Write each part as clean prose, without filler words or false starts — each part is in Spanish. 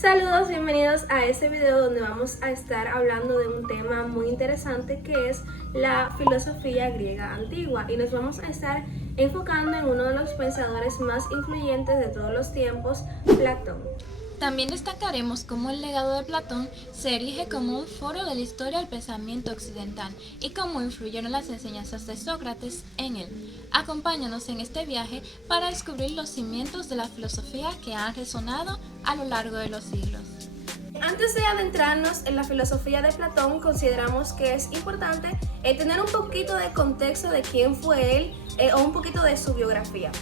Saludos, bienvenidos a este video donde vamos a estar hablando de un tema muy interesante que es la filosofía griega antigua, y nos vamos a estar enfocando en uno de los pensadores más influyentes de todos los tiempos, Platón. También destacaremos cómo el legado de Platón se erige como un foro de la historia del pensamiento occidental y cómo influyeron las enseñanzas de Sócrates en él. Acompáñanos en este viaje para descubrir los cimientos de la filosofía que han resonado a lo largo de los siglos. Antes de adentrarnos en la filosofía de Platón, consideramos que es importante tener un poquito de contexto de quién fue él o un poquito de su biografía.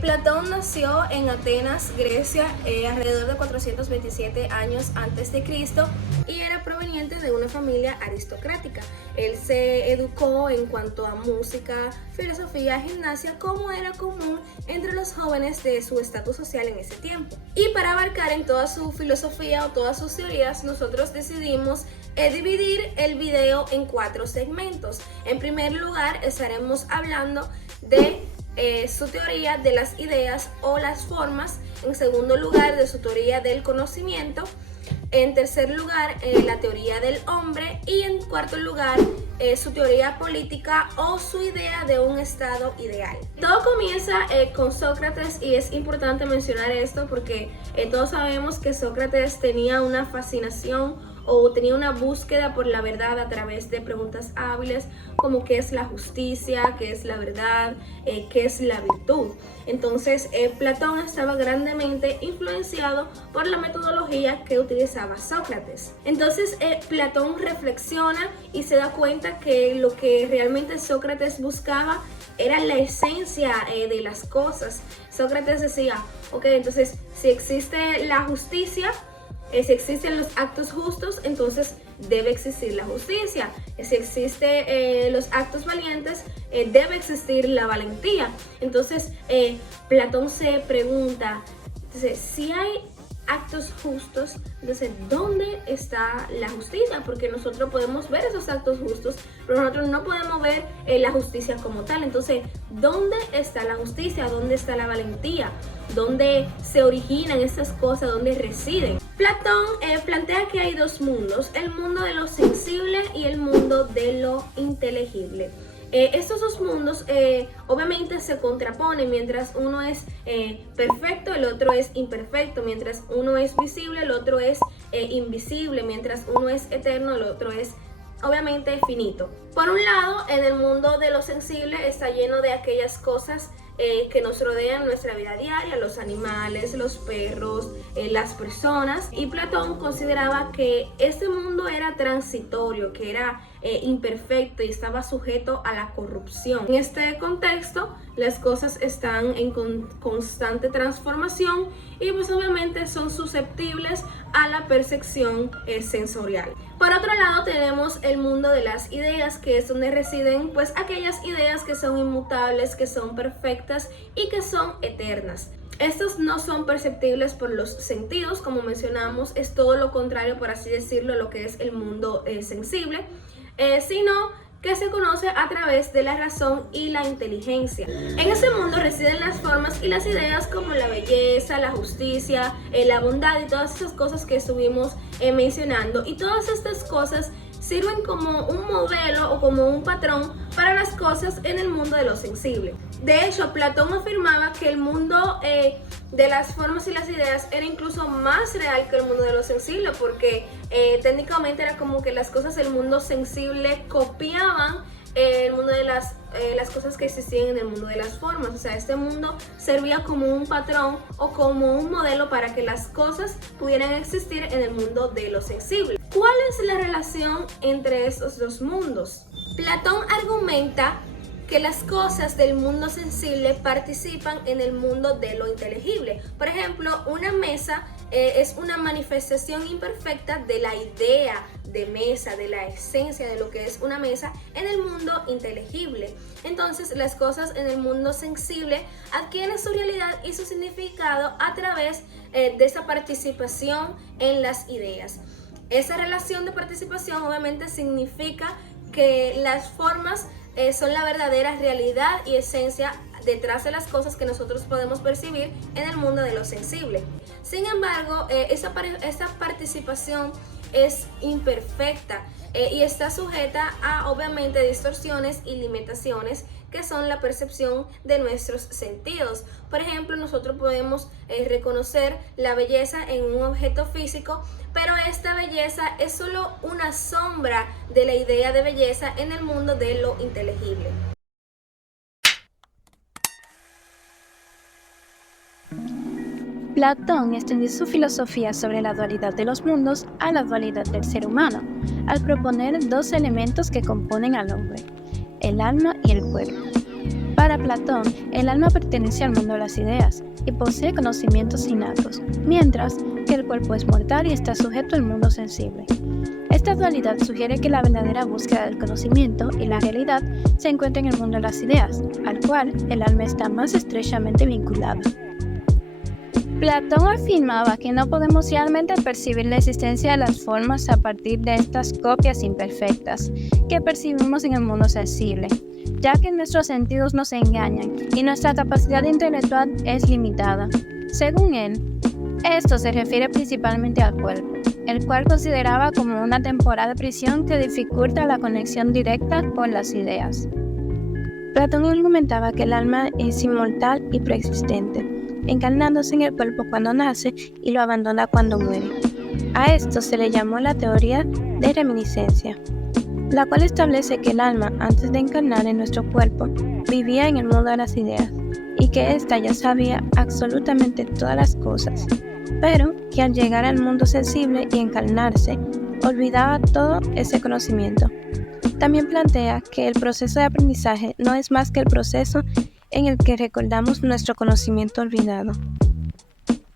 Platón nació en Atenas, Grecia, alrededor de 427 años antes de Cristo, y era proveniente de una familia aristocrática. Él se educó en cuanto a música, filosofía, gimnasia, como era común entre los jóvenes de su estatus social en ese tiempo. Y para abarcar en toda su filosofía o todas sus teorías, nosotros decidimos dividir el video en 4 segmentos. En primer lugar, estaremos hablando de su teoría de las ideas o las formas. En segundo lugar, de su teoría del conocimiento. En tercer lugar, la teoría del hombre. Y en cuarto lugar, su teoría política o su idea de un estado ideal. Todo comienza con Sócrates, y es importante mencionar esto porque todos sabemos que Sócrates tenía una fascinación o tenía una búsqueda por la verdad a través de preguntas hábiles como qué es la justicia, qué es la verdad, qué es la virtud. Entonces Platón estaba grandemente influenciado por la metodología que utilizaba Sócrates. Entonces Platón reflexiona y se da cuenta que lo que realmente Sócrates buscaba era la esencia de las cosas. Sócrates decía, ok, entonces si existe la justicia, si existen los actos justos, entonces debe existir la justicia. Si existen los actos valientes, debe existir la valentía. Entonces Platón se pregunta, entonces, si hay actos justos, entonces ¿dónde está la justicia? Porque nosotros podemos ver esos actos justos, pero nosotros no podemos ver la justicia como tal. Entonces, ¿dónde está la justicia? ¿Dónde está la valentía? ¿Dónde se originan estas cosas? ¿Dónde residen? Platón plantea que hay 2 mundos, el mundo de lo sensible y el mundo de lo inteligible. Estos 2 mundos obviamente se contraponen. Mientras uno es perfecto, el otro es imperfecto. Mientras uno es visible, el otro es invisible. Mientras uno es eterno, el otro es obviamente finito. Por un lado, en el mundo de lo sensible está lleno de aquellas cosas que nos rodean en nuestra vida diaria, los animales, los perros, las personas. Y Platón consideraba que este mundo era transitorio, que era imperfecto y estaba sujeto a la corrupción. En este contexto, las cosas están en constante transformación y pues obviamente son susceptibles a la percepción sensorial. Por otro lado, tenemos el mundo de las ideas, que es donde residen pues aquellas ideas que son inmutables, que son perfectas y que son eternas. Estos no son perceptibles por los sentidos, como mencionamos, es todo lo contrario, por así decirlo, a lo que es el mundo sensible, sino que se conoce a través de la razón y la inteligencia. En ese mundo residen las formas y las ideas como la belleza, la justicia, la bondad y todas esas cosas que estuvimos mencionando. Y todas estas cosas sirven como un modelo o como un patrón para las cosas en el mundo de lo sensible. De hecho, Platón afirmaba que el mundo de las formas y las ideas era incluso más real que el mundo de lo sensible, porque técnicamente era como que las cosas del mundo sensible copiaban el mundo de las cosas que existían en el mundo de las formas. O sea, este mundo servía como un patrón o como un modelo para que las cosas pudieran existir en el mundo de lo sensible. ¿Cuál es la relación entre estos 2 mundos? Platón argumenta que las cosas del mundo sensible participan en el mundo de lo inteligible. Por ejemplo, una mesa es una manifestación imperfecta de la idea de mesa, de la esencia de lo que es una mesa en el mundo inteligible. Entonces, las cosas en el mundo sensible adquieren su realidad y su significado a través de esa participación en las ideas. Esa relación de participación obviamente significa que las formas son la verdadera realidad y esencia detrás de las cosas que nosotros podemos percibir en el mundo de lo sensible. Sin embargo, esa participación es imperfecta y está sujeta a, obviamente, distorsiones y limitaciones que son la percepción de nuestros sentidos. Por ejemplo, nosotros podemos reconocer la belleza en un objeto físico, pero esta belleza es solo una sombra de la idea de belleza en el mundo de lo inteligible. Platón extendió su filosofía sobre la dualidad de los mundos a la dualidad del ser humano, al proponer dos elementos que componen al hombre, el alma y el cuerpo. Para Platón, el alma pertenece al mundo de las ideas y posee conocimientos innatos, mientras que el cuerpo es mortal y está sujeto al mundo sensible. Esta dualidad sugiere que la verdadera búsqueda del conocimiento y la realidad se encuentra en el mundo de las ideas, al cual el alma está más estrechamente vinculada. Platón afirmaba que no podemos realmente percibir la existencia de las formas a partir de estas copias imperfectas que percibimos en el mundo sensible, ya que nuestros sentidos nos engañan y nuestra capacidad intelectual es limitada. Según él, esto se refiere principalmente al cuerpo, el cual consideraba como una temporada de prisión que dificulta la conexión directa con las ideas. Platón argumentaba que el alma es inmortal y preexistente, encarnándose en el cuerpo cuando nace y lo abandona cuando muere. A esto se le llamó la teoría de reminiscencia, la cual establece que el alma, antes de encarnar en nuestro cuerpo, vivía en el mundo de las ideas y que ésta ya sabía absolutamente todas las cosas, pero que al llegar al mundo sensible y encarnarse, olvidaba todo ese conocimiento. También plantea que el proceso de aprendizaje no es más que el proceso en el que recordamos nuestro conocimiento olvidado.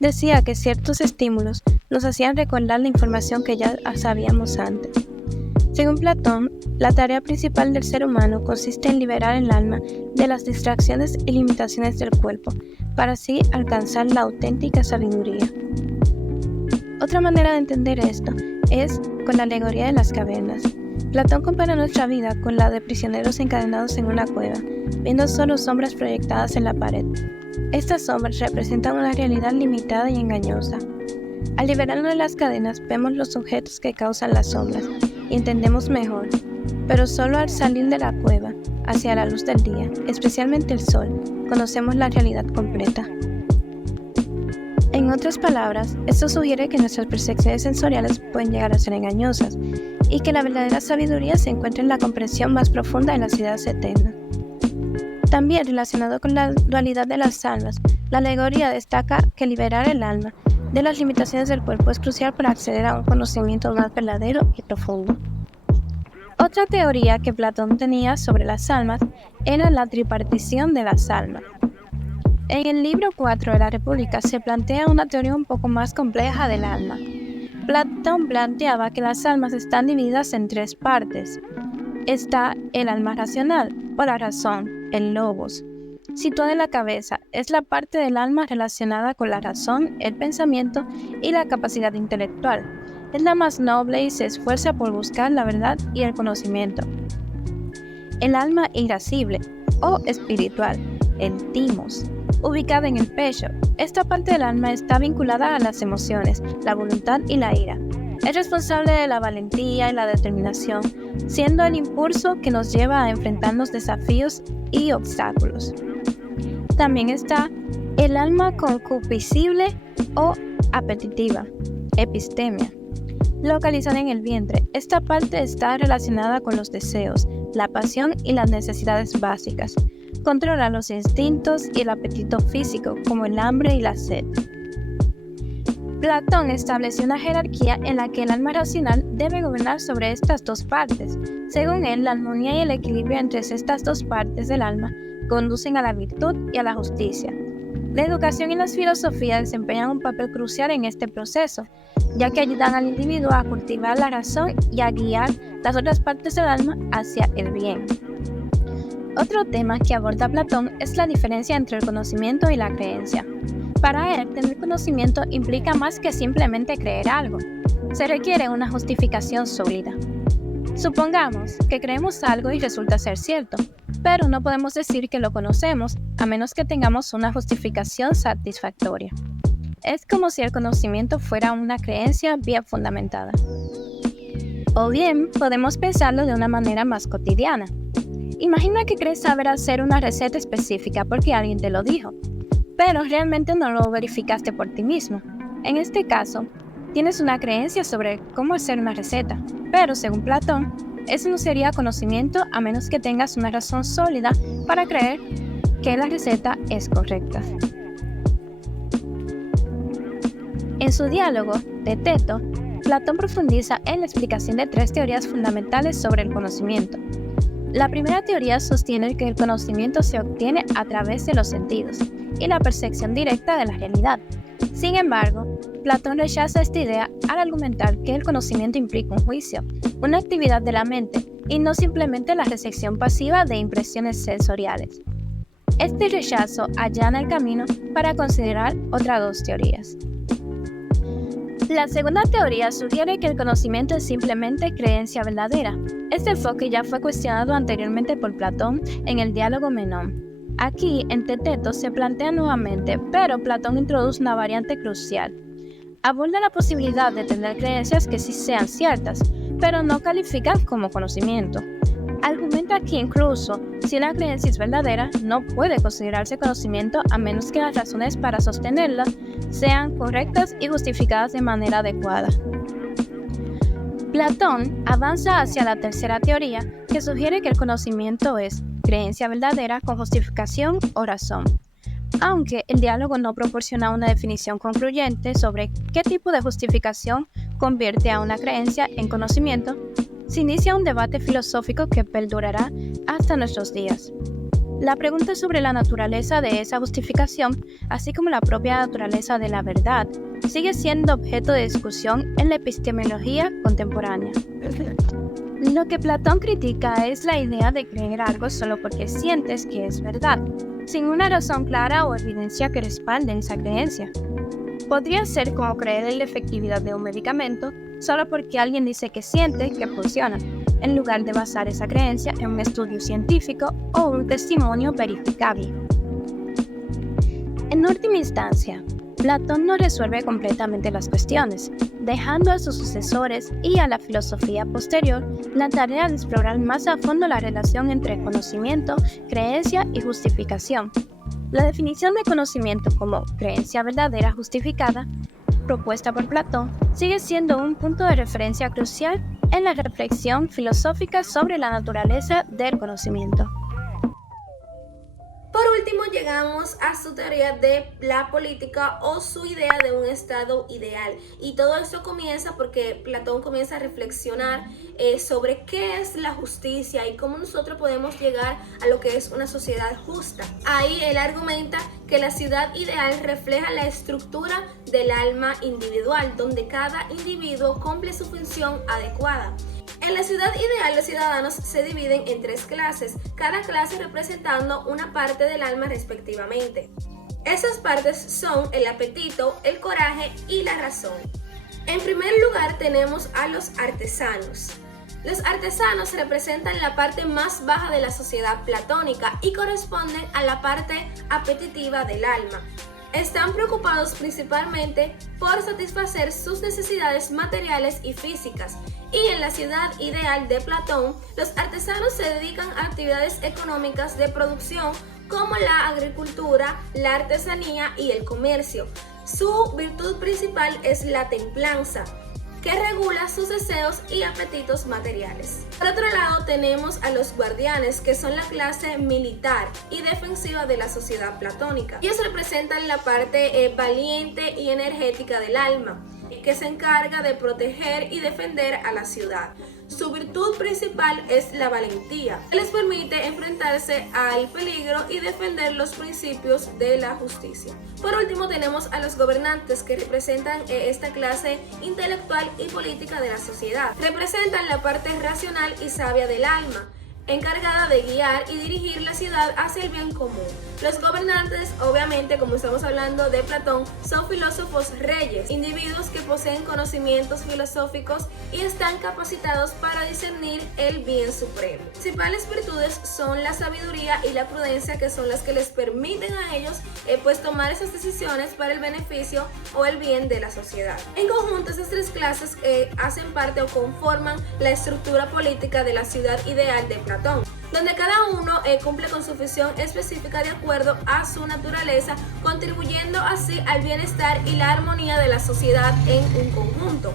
Decía que ciertos estímulos nos hacían recordar la información que ya sabíamos antes. Según Platón, la tarea principal del ser humano consiste en liberar el alma de las distracciones y limitaciones del cuerpo, para así alcanzar la auténtica sabiduría. Otra manera de entender esto es con la alegoría de las cavernas. Platón compara nuestra vida con la de prisioneros encadenados en una cueva, viendo solo sombras proyectadas en la pared. Estas sombras representan una realidad limitada y engañosa. Al liberarnos de las cadenas, vemos los objetos que causan las sombras y entendemos mejor, pero solo al salir de la cueva, hacia la luz del día, especialmente el sol, conocemos la realidad completa. En otras palabras, esto sugiere que nuestras percepciones sensoriales pueden llegar a ser engañosas y que la verdadera sabiduría se encuentra en la comprensión más profunda de las ideas eternas. También relacionado con la dualidad de las almas, la alegoría destaca que liberar el alma de las limitaciones del cuerpo es crucial para acceder a un conocimiento más verdadero y profundo. Otra teoría que Platón tenía sobre las almas era la tripartición de las almas. En el libro 4 de la República se plantea una teoría un poco más compleja del alma. Platón planteaba que las almas están divididas en tres partes. Está el alma racional, o la razón, el logos, situada en la cabeza. Es la parte del alma relacionada con la razón, el pensamiento y la capacidad intelectual. Es la más noble y se esfuerza por buscar la verdad y el conocimiento. El alma irascible, o espiritual, el timos, ubicada en el pecho. Esta parte del alma está vinculada a las emociones, la voluntad y la ira. Es responsable de la valentía y la determinación, siendo el impulso que nos lleva a enfrentar los desafíos y obstáculos. También está el alma concupiscible o apetitiva, epistemia, localizada en el vientre. Esta parte está relacionada con los deseos, la pasión y las necesidades básicas. Controla los instintos y el apetito físico, como el hambre y la sed. Platón estableció una jerarquía en la que el alma racional debe gobernar sobre estas dos partes. Según él, la armonía y el equilibrio entre estas dos partes del alma conducen a la virtud y a la justicia. La educación y las filosofías desempeñan un papel crucial en este proceso, ya que ayudan al individuo a cultivar la razón y a guiar las otras partes del alma hacia el bien. Otro tema que aborda Platón es la diferencia entre el conocimiento y la creencia. Para él, tener conocimiento implica más que simplemente creer algo. Se requiere una justificación sólida. Supongamos que creemos algo y resulta ser cierto, pero no podemos decir que lo conocemos a menos que tengamos una justificación satisfactoria. Es como si el conocimiento fuera una creencia bien fundamentada. O bien, podemos pensarlo de una manera más cotidiana. Imagina que crees saber hacer una receta específica porque alguien te lo dijo, pero realmente no lo verificaste por ti mismo. En este caso, tienes una creencia sobre cómo hacer una receta, pero según Platón, eso no sería conocimiento a menos que tengas una razón sólida para creer que la receta es correcta. En su diálogo, Teteto, Platón profundiza en la explicación de 3 teorías fundamentales sobre el conocimiento. La primera teoría sostiene que el conocimiento se obtiene a través de los sentidos y la percepción directa de la realidad. Sin embargo, Platón rechaza esta idea al argumentar que el conocimiento implica un juicio, una actividad de la mente, y no simplemente la recepción pasiva de impresiones sensoriales. Este rechazo allana el camino para considerar otras 2 teorías. La segunda teoría sugiere que el conocimiento es simplemente creencia verdadera. Este enfoque ya fue cuestionado anteriormente por Platón en el diálogo Menón. Aquí, en Teteto, se plantea nuevamente, pero Platón introduce una variante crucial. Aborda la posibilidad de tener creencias que sí sean ciertas, pero no califican como conocimiento. Argumenta que incluso si una creencia es verdadera, no puede considerarse conocimiento a menos que las razones para sostenerla sean correctas y justificadas de manera adecuada. Platón avanza hacia la tercera teoría, que sugiere que el conocimiento es creencia verdadera con justificación o razón. Aunque el diálogo no proporciona una definición concluyente sobre qué tipo de justificación convierte a una creencia en conocimiento, se inicia un debate filosófico que perdurará hasta nuestros días. La pregunta sobre la naturaleza de esa justificación, así como la propia naturaleza de la verdad, sigue siendo objeto de discusión en la epistemología contemporánea. Lo que Platón critica es la idea de creer algo solo porque sientes que es verdad, sin una razón clara o evidencia que respalde esa creencia. Podría ser como creer en la efectividad de un medicamento solo porque alguien dice que siente que funciona, en lugar de basar esa creencia en un estudio científico o un testimonio verificable. En última instancia, Platón no resuelve completamente las cuestiones, dejando a sus sucesores y a la filosofía posterior la tarea de explorar más a fondo la relación entre conocimiento, creencia y justificación. La definición de conocimiento como creencia verdadera justificada, propuesta por Platón, sigue siendo un punto de referencia crucial en la reflexión filosófica sobre la naturaleza del conocimiento. Por último, llegamos a su teoría de la política o su idea de un estado ideal. Y todo esto comienza porque Platón comienza a reflexionar sobre qué es la justicia y cómo nosotros podemos llegar a lo que es una sociedad justa. Ahí él argumenta que la ciudad ideal refleja la estructura del alma individual, donde cada individuo cumple su función adecuada. En la ciudad ideal, los ciudadanos se dividen en 3 clases, cada clase representando una parte del alma respectivamente. Esas partes son el apetito, el coraje y la razón. En primer lugar tenemos a los artesanos. Los artesanos representan la parte más baja de la sociedad platónica y corresponden a la parte apetitiva del alma. Están preocupados principalmente por satisfacer sus necesidades materiales y físicas. Y en la ciudad ideal de Platón, los artesanos se dedican a actividades económicas de producción como la agricultura, la artesanía y el comercio. Su virtud principal es la templanza, que regula sus deseos y apetitos materiales. Por otro lado, tenemos a los guardianes, que son la clase militar y defensiva de la sociedad platónica. Ellos representan la parte valiente y energética del alma, que se encarga de proteger y defender a la ciudad. Su virtud principal es la valentía, que les permite enfrentarse al peligro y defender los principios de la justicia. Por último, tenemos a los gobernantes, que representan esta clase intelectual y política de la sociedad. Representan la parte racional y sabia del alma. encargada de guiar y dirigir la ciudad hacia el bien común. Los gobernantes, obviamente, como estamos hablando de Platón, son filósofos reyes, individuos que poseen conocimientos filosóficos y están capacitados para discernir el bien supremo. Las principales virtudes son la sabiduría y la prudencia, que son las que les permiten a ellos pues tomar esas decisiones para el beneficio o el bien de la sociedad. En conjunto, estas tres clases hacen parte o conforman la estructura política de la ciudad ideal de Platón, donde cada uno cumple con su función específica de acuerdo a su naturaleza, contribuyendo así al bienestar y la armonía de la sociedad en un conjunto.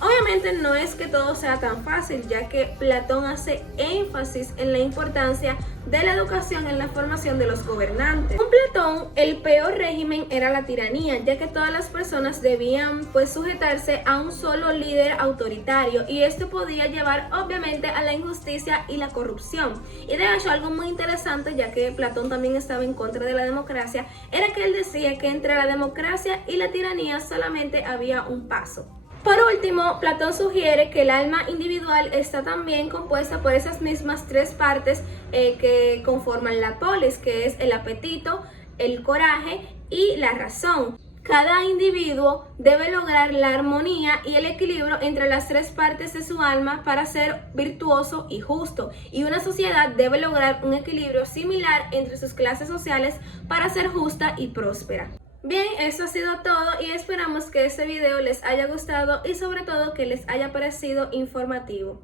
Obviamente no es que todo sea tan fácil, ya que Platón hace énfasis en la importancia de la educación en la formación de los gobernantes. Con Platón, el peor régimen era la tiranía, ya que todas las personas debían sujetarse a un solo líder autoritario, y esto podía llevar obviamente a la injusticia y la corrupción. Y de hecho, algo muy interesante, ya que Platón también estaba en contra de la democracia, era que él decía que entre la democracia y la tiranía solamente había un paso. Por último, Platón sugiere que el alma individual está también compuesta por esas mismas tres partes que conforman la polis, que es el apetito, el coraje y la razón. Cada individuo debe lograr la armonía y el equilibrio entre las tres partes de su alma para ser virtuoso y justo, y una sociedad debe lograr un equilibrio similar entre sus clases sociales para ser justa y próspera. Bien, eso ha sido todo y esperamos que este video les haya gustado y sobre todo que les haya parecido informativo.